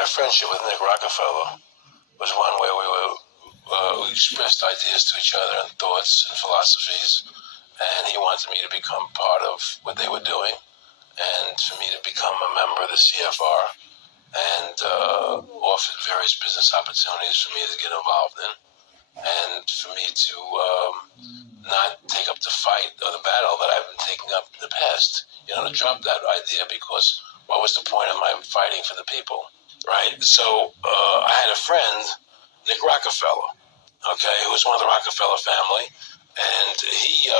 my friendship with Nick Rockefeller was one where we expressed ideas to each other and thoughts and philosophies, and he wanted me to become part of what they were doing, and for me to become a member of the CFR, and offered various business opportunities for me to get involved in, and for me to not take up the fight or the battle that I've been taking up in the past. To drop that idea, because what was the point of my fighting for the people, right? So I had a friend, Nick Rockefeller, okay, who was one of the Rockefeller family, and he,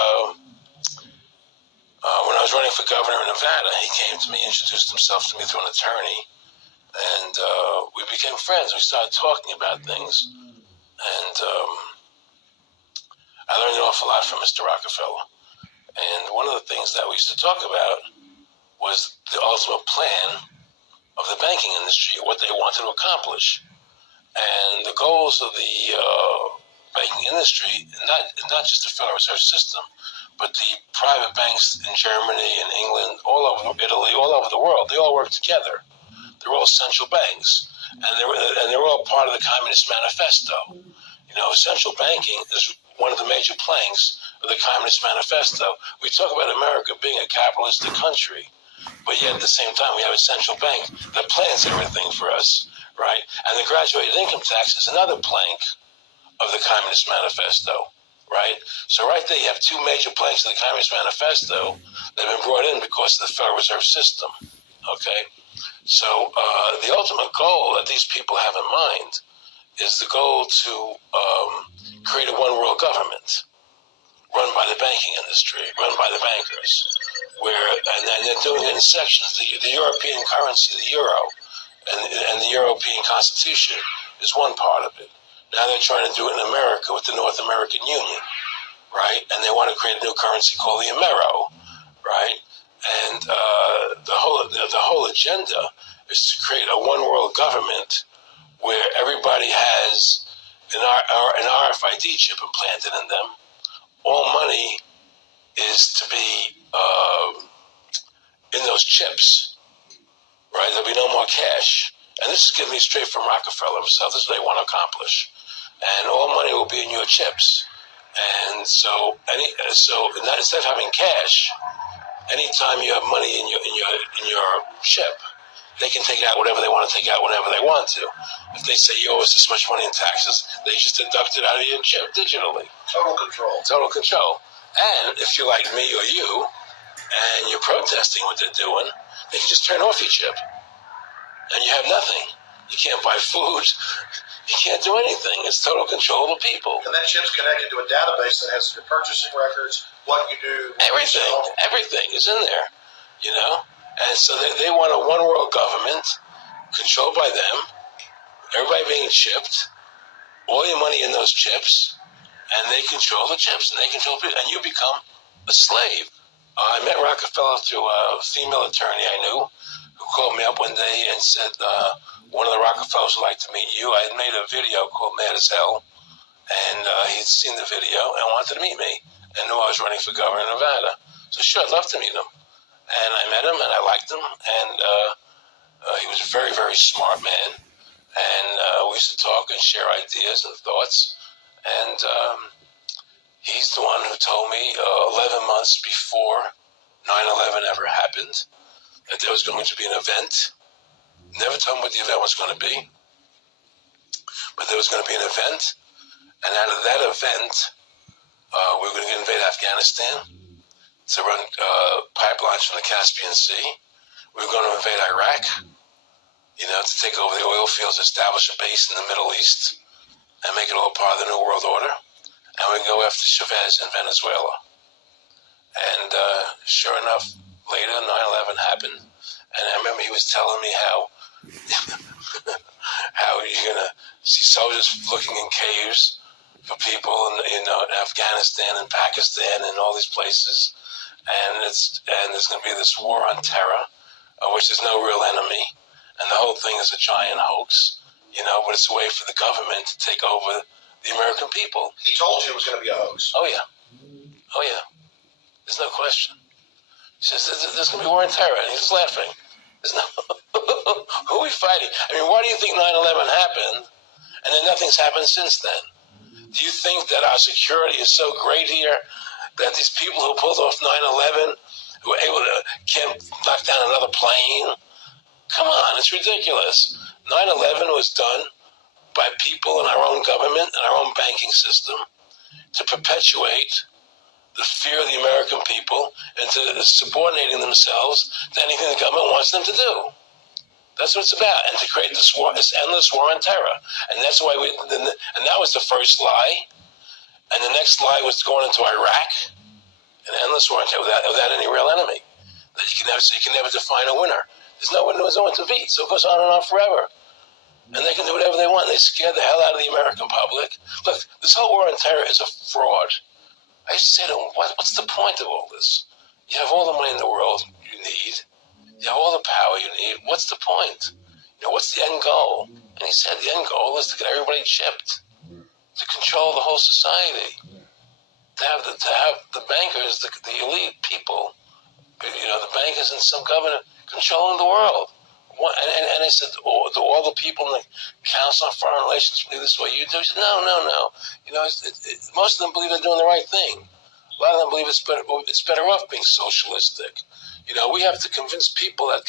when I was running for governor in Nevada, he came to me, introduced himself to me through an attorney, and we became friends. We started talking about things, and I learned an awful lot from Mr. Rockefeller. And one of the things that we used to talk about was the ultimate plan of the banking industry, what they wanted to accomplish. And the goals of the banking industry, not just the Federal Reserve System, but the private banks in Germany and England, all over Italy, all over the world, they all work together. They're all central banks, and they're all part of the Communist Manifesto. Central banking is one of the major planks of the Communist Manifesto. We talk about America being a capitalistic country, but yet at the same time we have a central bank that plans everything for us, right? And the graduated income tax is another plank of the Communist Manifesto, right? So right there you have two major planks of the Communist Manifesto that have been brought in because of the Federal Reserve System, okay? So the ultimate goal that these people have in mind is the goal to create a one-world government run by the banking industry, run by the bankers, and they're doing it in sections. The European currency, the euro, and the European Constitution is one part of it. Now they're trying to do it in America with the North American Union, right? And they want to create a new currency called the Amero, right? And the whole agenda is to create a one-world government where everybody has an RFID chip implanted in them. All money is to be in those chips, right? There'll be no more cash. And this is given me straight from Rockefeller himself. This is what they want to accomplish. And all money will be in your chips. And so instead of having cash, anytime you have money in your chip, they can take out whatever they want to take out whenever they want to. If they say you owe us this much money in taxes, they just deduct it out of your chip digitally. Total control. Total control. And if you're like me or you, and you're protesting what they're doing, they can just turn off your chip. And you have nothing. You can't buy food. You can't do anything. It's total control of the people. And that chip's connected to a database that has your purchasing records, what you do. Everything is in there, And so they want a one-world government controlled by them, everybody being chipped, all your money in those chips, and they control the chips, and they control people, and you become a slave. I met Rockefeller through a female attorney I knew who called me up one day and said, one of the Rockefellers would like to meet you. I had made a video called Mad as Hell, and he'd seen the video and wanted to meet me and knew I was running for governor in Nevada. So sure, I'd love to meet him. And I met him, and I liked him, and he was a very, very smart man. And we used to talk and share ideas and thoughts. And he's the one who told me 11 months before 9/11 ever happened that there was going to be an event. Never told me what the event was going to be, but there was going to be an event. And out of that event, we were going to invade Afghanistan to run pipelines from the Caspian Sea. We were going to invade Iraq, to take over the oil fields, establish a base in the Middle East, and make it all part of the New World Order. And we go after Chavez in Venezuela. And sure enough, later 9/11 happened. And I remember he was telling me how you're going to see soldiers looking in caves for people in Afghanistan and Pakistan and all these places. And there's going to be this war on terror, of which there's no real enemy. And the whole thing is a giant hoax, but it's a way for the government to take over the American people. He told you it was going to be a hoax. Oh, yeah. There's no question. He says, there's going to be war on terror. And he's laughing. There's no... Who are we fighting? I mean, why do you think 9/11 happened, and then nothing's happened since then? Do you think that our security is so great here that these people who pulled off 9/11, who were able to can't knock down another plane? Come on, it's ridiculous. 9/11 was done by people in our own government and our own banking system to perpetuate the fear of the American people into subordinating themselves to anything the government wants them to do. That's what it's about, and to create this war, this endless war on terror. And that's why and that was the first lie. And the next lie was going into Iraq, an endless war on terror without any real enemy. That you can never define a winner. There's no one to beat, so it goes on and on forever. And they can do whatever they want. They scare the hell out of the American public. Look, this whole war on terror is a fraud. I say to them, what's the point of all this? You have all the money in the world you need. You have all the power you need. What's the point? What's the end goal? And he said the end goal is to get everybody chipped, to control the whole society, to have the bankers, the elite people, the bankers and some government controlling the world. And I said, do all the people in the Council on Foreign Relations believe this way you do? He said, no. Most of them believe they're doing the right thing. A lot of them believe it's better off being socialistic. We have to convince people that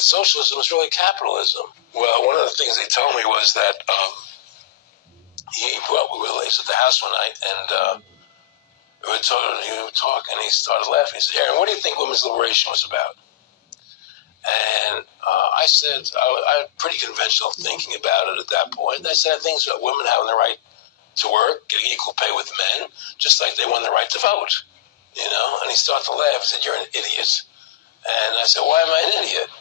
socialism is really capitalism. Well, one of the things they told me was that we were late at the house one night, and we were talking, and he started laughing. He said, Aaron, what do you think women's liberation was about? And I said, I had pretty conventional thinking about it at that point. I said, I think it's about women having the right to work, getting equal pay with men, just like they won the right to vote. And he started to laugh. He said, you're an idiot. And I said, why am I an idiot?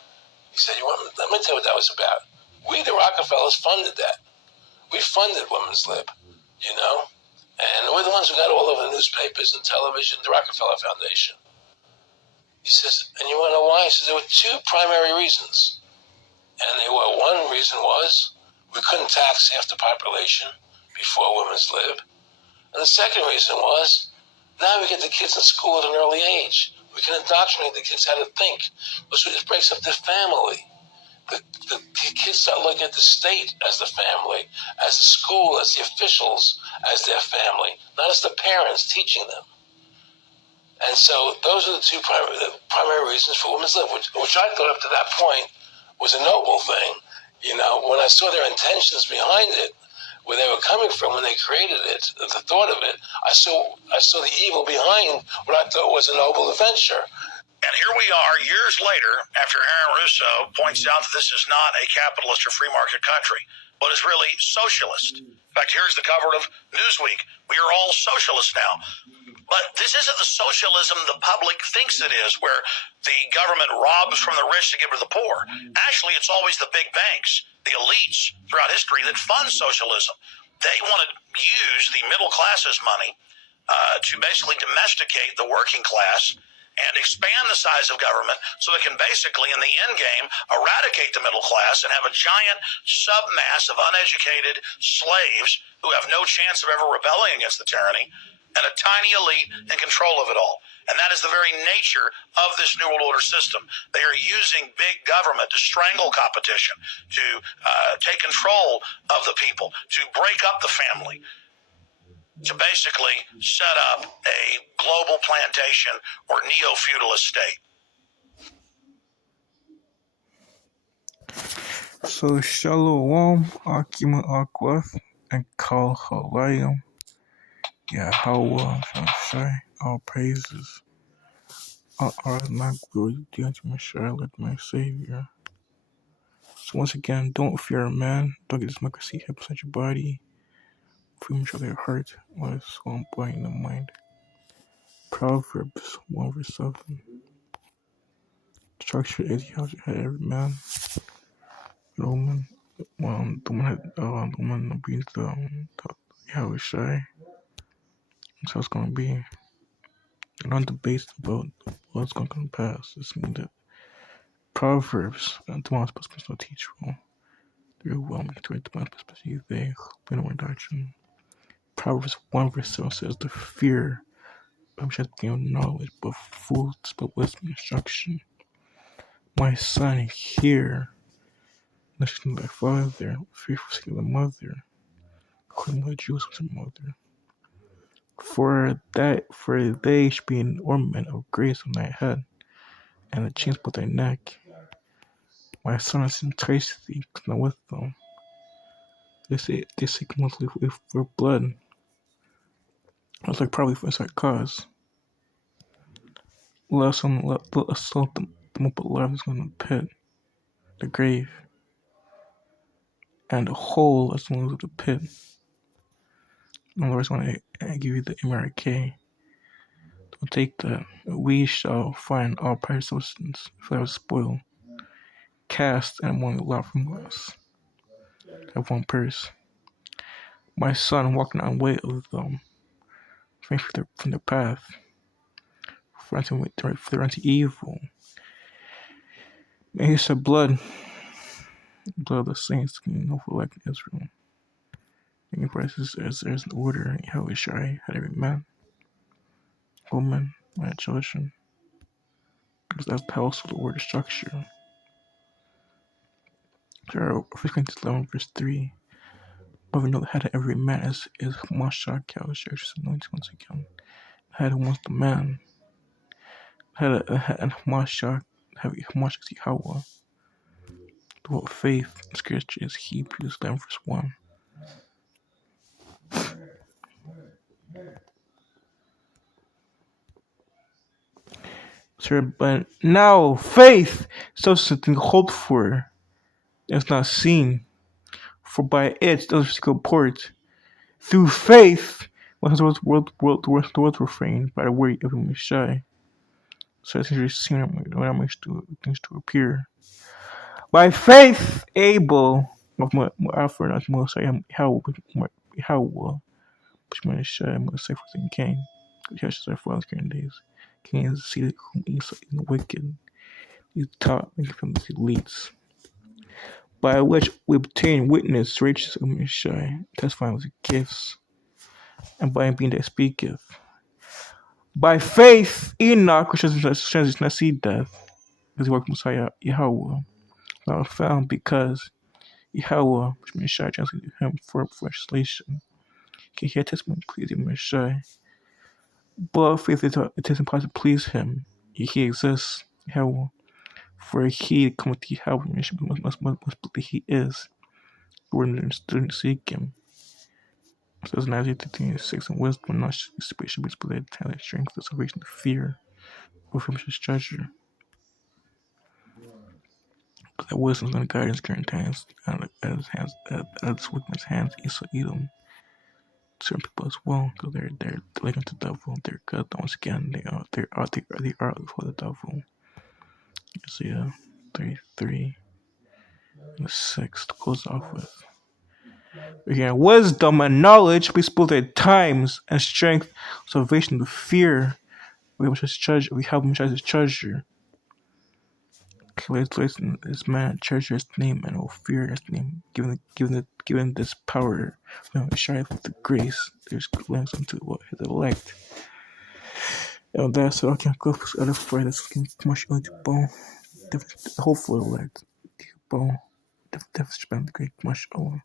He said, let me tell you what that was about. We, the Rockefellers, funded that. We funded Women's Lib, and we're the ones who got all over the newspapers and television, the Rockefeller Foundation. He says, and you want to know why? He says, there were two primary reasons. And one reason was we couldn't tax half the population before Women's Lib. And the second reason was now we get the kids in school at an early age. We can indoctrinate the kids how to think. It breaks up the family. The kids start looking at the state as the family, as the school, as the officials, as their family, not as the parents teaching them. And so those are the two primary reasons for Women's Lib, which I thought up to that point was a noble thing. When I saw their intentions behind it, where they were coming from when they created it, the thought of it, I saw the evil behind what I thought was a noble adventure. And here we are, years later, after Arron Russo points out that this is not a capitalist or free market country, but is really socialist. In fact, here's the cover of Newsweek. We are all socialists now. But this isn't the socialism the public thinks it is, where the government robs from the rich to give to the poor. Actually, it's always the big banks, the elites throughout history that fund socialism. They want to use the middle class's money to basically domesticate the working class and expand the size of government so they can basically, in the end game, eradicate the middle class and have a giant submass of uneducated slaves who have no chance of ever rebelling against the tyranny, and a tiny elite in control of it all. And that is the very nature of this New World Order system. They are using big government to strangle competition, to take control of the people, to break up the family, to basically set up a global plantation or neo-feudalist state. So, Shalom, Akima Akwath, and Kal Halayim, Yahawah, Shai, all praises. All honor, my glory, due unto Messiah, like my Savior. So, once again, don't fear man, don't get this democracy hip inside your body. Freedom shall their heart, while it's so on point in the mind. Proverbs 1 verse 7. Structure is how you had every man. The woman beats the Yahwashi. That's how it's gonna be. And on debates about what's gonna come past. This means that Proverbs and Tomorrow's perspective teachable. They're well to read Tomorrow's perspective they in one doctrine. Proverbs 1 verse 7 says the fear of just gain knowledge, but fools but wisdom and instruction. My son, hear the instruction of thy father, fearful of the mother, according to the Jews of the mother. For they should be an ornament of grace on thy head, and the chains about thy neck. My son has enticed thee, come with them. They say monthly for blood. I was like, probably for such cause. Let us assault them up alive is going to the pit, the grave, and the hole as well as the pit. In other words, when I give you the MRK, don't take that. We shall find all precious substance, if I was spoiled, cast and among the lot from us. Have one purse. My son walking on way of them, from the path, for unto evil. And he said, blood of the saints, no for like Israel. And prices as there's an order, Yahwashi had every man, woman, and children. Because that's the household order structure. So, 1 Corinthians 11, verse 3. But we know the head of every man is Masha, Yahwashi, anointing once again. The head wants the man. And Masha, Masha is Yahawah. The word faith in scripture is Hebrews 11, verse 1. Sir, but now faith is something hoped for, it's not seen. For by it does report. Through faith, what has the world refrained by the word of him shy. So it's usually seen when I makes things to appear. By faith, Abel of my Alpha not Mosai Yahawah, which my shy most safe than Cain. Which has our father's current days. Cain is the seed whom Esau in the wicked. He taught making from the leads. By which we obtain witness, righteous of Messiah, testifying with gifts, and by being that speaketh. By faith, Enoch, which has not seen death, because he worked with Messiah Yahawah, not found because Yahawah, which Messiah translated him for translation. He had testimony pleasing Messiah. But faith it is impossible to please him. He exists, Yahawah. For he come with Yahawah, must believe he is. We're students seek him. So it's 19:6 and wisdom, not should be split, talent, strength, the salvation, the fear, or from his treasure. But that wisdom is going to guide his current times, out of his hands, out of this wickedness hands, Esau Edom. Certain people as well, because they're like the devil, they're good. Once again, they are for the devil. See, 33 and 6 to close off with. Again, wisdom and knowledge be split at times, and strength, salvation, the fear. We have his treasure. Let's this man treasure his name and will fear his name, given this power. Shine with the grace. There's glance unto what his elect. And that's what I can go for other friends. Can much into bone. Hopefully elect. Bone. Definitely spend the great much over.